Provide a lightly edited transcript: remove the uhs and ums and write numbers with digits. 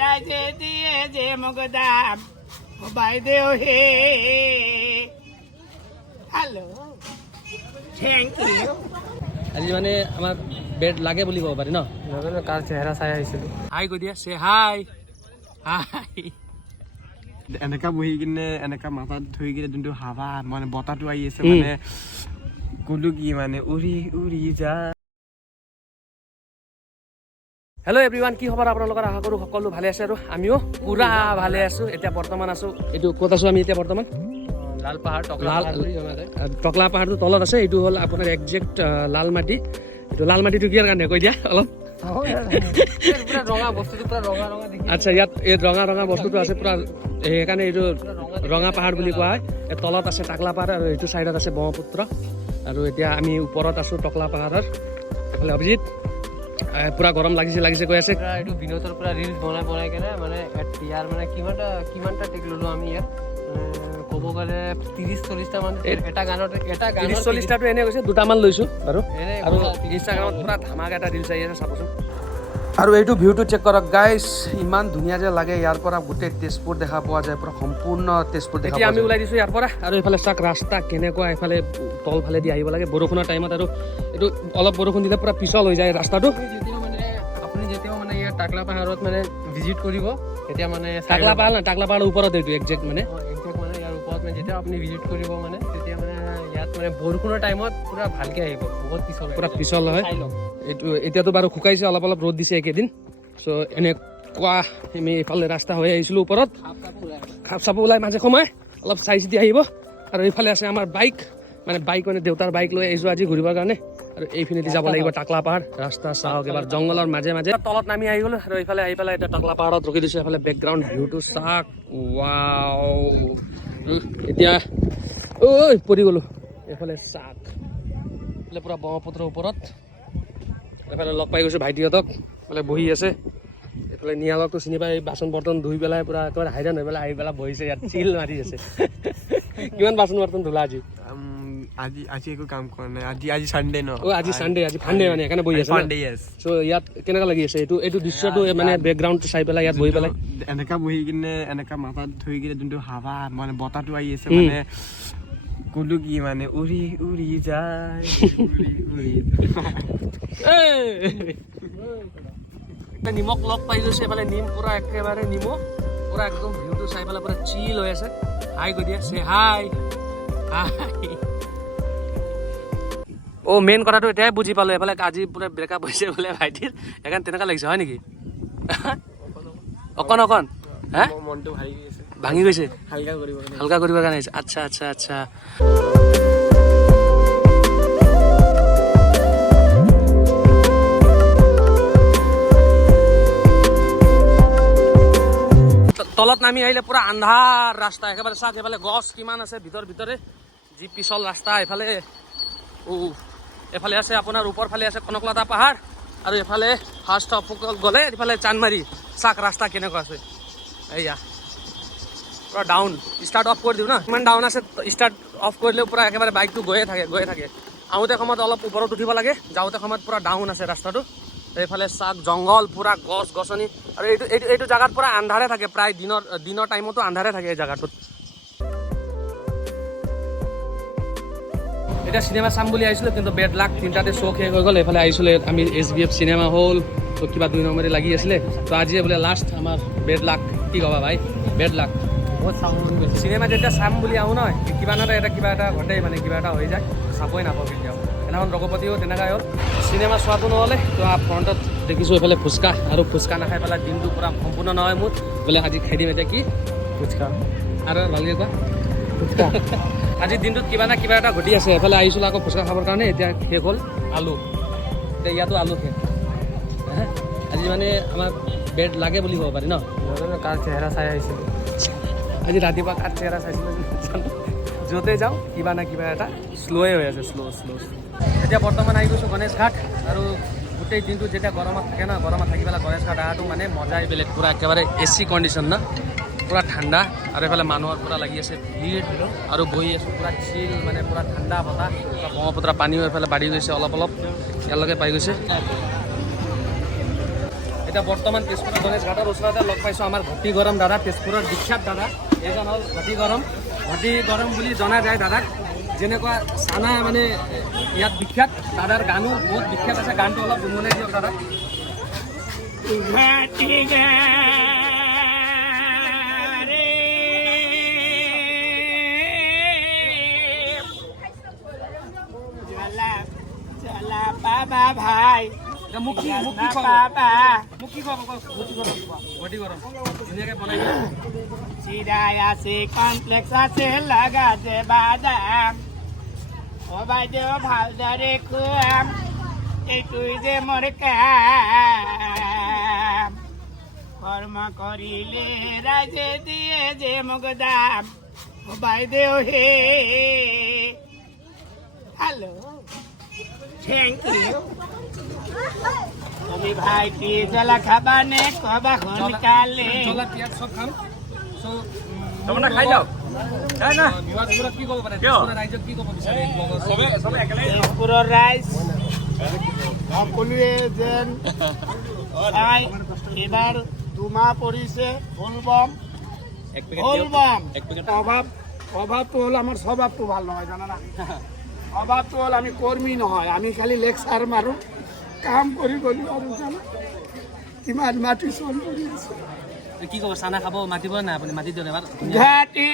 ৰাইজে দিয়ে যে মোক দাম বাইদেউ হে হেল্ল' থেংক ইউ আজি মানে আমাক বেড লাগে বুলি ক'ব পাৰি ন কাৰ চেহেৰা চাই আহিছিলোঁ হাই কৈ দিয়া চে হাই হাই এনেকা বহি কিনে এনেকা মাথাত ধৰি কিনে যোনটো হাৱা মানে বতাহটো আহি আছে মানে ক'লো কি মানে উৰি উৰি যা হেল্ল' এভৰিৱান কি খবৰ আপোনালোকৰ আশা কৰোঁ সকলো ভালে আছে আৰু আমিও পুৰা ভালে আছোঁ এতিয়া বৰ্তমান আছোঁ এইটো ক'ত আছোঁ আমি এতিয়া বৰ্তমান লাল পাহাৰ টকলা পাহাৰটো তলত আছে এইটো হ'ল আপোনাৰ একজেক্ট লাল মাটি এইটো লাল মাটিটো কিয়াৰ কাৰণে কৈ দিয়া অলপ ৰঙা বস্তুটো পুৰা ৰঙা ৰঙা দেখি আচ্ছা ইয়াত এই ৰঙা ৰঙা বস্তুটো আছে পুৰা সেইকাৰণে এইটো ৰঙা পাহাৰ বুলি কোৱা হয় এই তলত আছে টাকলা পাহাৰ আৰু এইটো চাইডত আছে ব্ৰহ্মপুত্ৰ আৰু এতিয়া আমি ওপৰত আছোঁ টকলা পাহাৰৰ এইফালে অভিজিত পুৰা গৰম লাগিছে কৈ আছে এইটো বিনোদৰ পৰা ৰিলছ বনাই কেনে মানে ইয়াৰ মানে কিমানটা টেক ল'লো আমি ইয়াত ক'ব গ'লে 30-40টা মান এটা গানত 30-40টাটো এনে গৈছে দুটামান লৈছোঁ বাৰু আৰু ইনষ্টাগ্ৰামত পুৰা ধামাকা এটা ৰিলছ আহি আছে চাবচোন আৰু এইটো ভিউটো চেক কৰক গাইজ ইমান ধুনীয়া যে লাগে ইয়াৰ পৰা গোটেই তেজপুৰ দেখা পোৱা যায় পুৰা সম্পূৰ্ণ তেজপুৰ দেখা এতিয়া আমি ওলাই দিছোঁ ইয়াৰ পৰা আৰু এইফালে চাওক ৰাস্তা কেনেকুৱা এইফালে তলফালে দি আহিব লাগে বৰষুণৰ টাইমত আৰু এইটো অলপ বৰষুণ দিলে পুৰা পিছল হৈ যায় ৰাস্তাটো আপুনি যেতিয়াও মানে ইয়াৰ টাকলা পাহাৰত মানে ভিজিট কৰিব তেতিয়া মানে টাকলা পাহাৰৰ ওপৰত এইটো একজেক্ট মানে ইয়াৰ ওপৰত মানে যেতিয়া আপুনি ভিজিট কৰিব মানে তেতিয়া মানে ইয়াত মানে বৰষুণৰ টাইমত পুৰা ভালকে আহিব বহুত পুৰা পিছল হয় এইটো এতিয়াতো বাৰু শুকাইছে অলপ অলপ ৰ'দ দিছে এইকেইদিন চ' এনেকুৱা আমি এইফালে ৰাস্তা হৈ আহিছিলোঁ ওপৰত খাপ চাপ ওলাই মাজে সময় অলপ চাই চিতি আহিব আৰু এইফালে আছে আমাৰ বাইক মানে দেউতাৰ বাইক লৈ আহিছোঁ আজি ঘূৰিবৰ কাৰণে আৰু এইফিনেদি যাব লাগিব টাকলা পাহাৰ ৰাস্তা চাওক এবাৰ জংঘলৰ মাজে তলত নামি আহি গ'লো আৰু এইফালে আহি পেলাই এতিয়া টাকলা পাহাৰত ৰখি দিছোঁ এইফালে বেকগ্ৰাউণ্ড ভিউটো চাওক ৱাও এতিয়া ঐ পৰি গ'লোঁ এইফালে চাওক এইফালে পুৰা ব্ৰহ্মপুত্ৰৰ ওপৰত এইফালে লগ পাই গৈছোঁ ভাইটিহঁতক এইফালে বহি আছে এইফালে নিয়ালকটো চিনি পাই বাচন বৰ্তন ধুই পেলাই পুৰা একেবাৰে হাইৰাণ হৈ পেলাই আহি পেলাই বহিছে ইয়াত চিল মাৰি আছে কিমান বাচন বৰ্তন ধুলা আজি আজি একো কাম কৰা নাই আজি চানডে ন আজি চানডে আজি ফানডে মানে সেইকাৰণে বহি আছে চ' ইয়াত কেনেকুৱা লাগি আছে এইটো দৃশ্যটো মানে বেকগ্ৰাউণ্ডটো চাই পেলাই ইয়াত বহি পেলাই এনেকা বহি কিনে এনেকা মাথাত ধৰি কিনে যোনটো হাৱা মানে বতাহটো আহি আছে মানে ক'লো কি মানে উৰি উৰি যায় নিমখ লগ পাই গৈছে এইফালে নিম পুৰা একেবাৰে নিমখ পুৰা একদম ভিউটো চাই পেলাই পুৰা চিল হৈ আছে হাই কৈ দিয়া চে হাই অ' মেইন কথাটো এতিয়াই বুজি পালোঁ এইফালে আজি পুৰা ব্ৰেকআপ হৈছে বোলে ভাইটিৰ সেইকাৰণে তেনেকুৱা লাগিছে হয় নেকি অকণ হে মনটো ভাঙি গৈছে হালকা কৰিবৰ কাৰণে আহিছে আচ্ছা তলত নামি আহিলে পুৰা আন্ধাৰ ৰাস্তা একেবাৰে চাওক এইফালে গছ কিমান আছে ভিতৰে যি পিছল ৰাস্তা এইফালে আছে আপোনাৰ ওপৰ ফালে আছে কনকলতা পাহাৰ আৰু এইফালে ফাৰ্ষ্ট গ'লে এইফালে চান্দমাৰী চাওক ৰাস্তা কেনেকুৱা আছে এয়া পুৰা ডাউন ষ্টাৰ্ট অফ কৰি দিওঁ না ইমান ডাউন আছে ষ্টাৰ্ট অফ কৰিলেও পুৰা একেবাৰে বাইকটো গৈয়ে থাকে আহোঁতে সময়ত অলপ ওপৰত উঠিব লাগে যাওঁতে সময়ত পুৰা ডাউন আছে ৰাস্তাটো এইফালে চাওক জংঘল পুৰা গছ গছনি আৰু এইটো জেগাত পুৰা আন্ধাৰে থাকে প্ৰায় দিনৰ টাইমতো আন্ধাৰে থাকে এই জেগাটোত এতিয়া চিনেমা চাম বুলি আহিছিলোঁ কিন্তু বেড লাক 3টাতে শ্ব' শেষ হৈ গ'ল এইফালে আহিছিলোঁ আমি SBF চিনেমা হল তো কিবা 2 নম্বৰে লাগি আছিলে তো আজি বোলে লাষ্ট আমাৰ বেড লাক কি ক'বা ভাই বেড লাক বহুত চাম মন গৈছে চিনেমা যেতিয়া চাম বুলি আহোঁ নহয় কিবা এটা ঘটেই মানে কিবা এটা হৈ যায় চাবই নাপাওঁ কেতিয়াও সেইদিনাখন ৰঘুপতিও তেনেকুৱাই হ'ল চিনেমা চোৱাটো নহ'লে তো ফ্ৰণ্টত দেখিছোঁ এইফালে ফুচকা আৰু ফুচকা নাখাই পেলাই দিনটো পূৰা সম্পূৰ্ণ নহয় মোৰ বোলে আজি খাই দিম এতিয়া কি ফুচকা আৰু ভালকৈ কোৱা ফুচকা আজি দিনটোত কিবা এটা ঘটি আছে এইফালে আহিছিলোঁ আকৌ ফুচকা খাবৰ কাৰণে এতিয়া শেষ হ'ল আলু এতিয়া ইয়াতো আলু শেষ আজি মানে আমাক বেড লাগে বুলি ক'ব পাৰি ন কাৰ চেহেৰা চাই আহিছিলোঁ আজি ৰাতিপুৱা কাৰ চেহেৰা চাইছিলোঁ য'তে যাওঁ কিবা এটা শ্ল'য়ে হৈ আছে শ্ল' এতিয়া বৰ্তমান আহি গৈছোঁ গণেশ ঘাট আৰু গোটেই দিনটো যেতিয়া গৰমত থাকে ন গৰমত থাকি পেলাই গণেশ ঘাট অহাটো মানে মজাই বেলেগ পুৰা একেবাৰে AC কণ্ডিশ্যন না পুৰা ঠাণ্ডা আৰু এইফালে মানুহৰ পুৰা লাগি আছে ভিৰ আৰু বহি আছোঁ পুৰা চিল মানে পুৰা ঠাণ্ডা বতাহ ব্ৰহ্মপুত্ৰ পানীও এইফালে বাঢ়ি গৈছে অলপ ইয়ালৈকে পাই গৈছে এতিয়া বৰ্তমান তেজপুৰৰ গণেশ ঘাটৰ ওচৰতে লগ পাইছোঁ আমাৰ ঘটি গৰম দাদা, তেজপুৰৰ বিখ্যাত দাদা। এইজন হ'ল ঘটি গৰম। ঘটি গৰম বুলি জনা যায় দাদাক। যেনেকুৱা চানা মানে ইয়াত বিখ্যাত, দাদাৰ গানো বহুত বিখ্যাত আছে। গানটো অলপ গুণগুণাই দিয়ক দাদা। ঘাটি গে চলা বাবা ভাই মোক কি বাবা ঘটি গৰম ধুনীয়াকৈ বনাই দিয়ক। চিৰাই আছে কমপ্লেক্স আছে লগাতে বাদাম অ বাইদেউ ভালদৰে খুৱাম এইটোই যে মোৰ কাম কৰ্ম কৰিলে ৰাইজে দিয়ে যে মোক দাম অ বাইদেউ হে হেল্ল' থেংক ইউ তুমি ভাইটি জ্বলা খাবা নে কবা সোনকালে জ্বলা পিঁয়াজ চব খাম। তাৰমানে খাই যাওক বিভাগবোৰত কি ক'ব পাৰে, তেজপুৰৰ ৰাইজক কি ক'ব বিচাৰে? তেজপুৰৰ ৰাইজ সকলোৱে যেন চাই এইবাৰ দুমাহ পৰিছে ভোলবম অভাৱটো হ'ল আমাৰ স্বভাৱটো ভাল নহয় জানানা। অভাৱটো হ'ল আমি কৰ্মী নহয়, আমি খালি লেকচাৰ মাৰোঁ, কাম কৰি গ'লো আৰু জানা কিমান মাটি চল কৰি আছে। কি ক'ব, চানা খাব মাতিব নাই আপুনি? মাতি দিয়ক এবাৰ। ঘাটি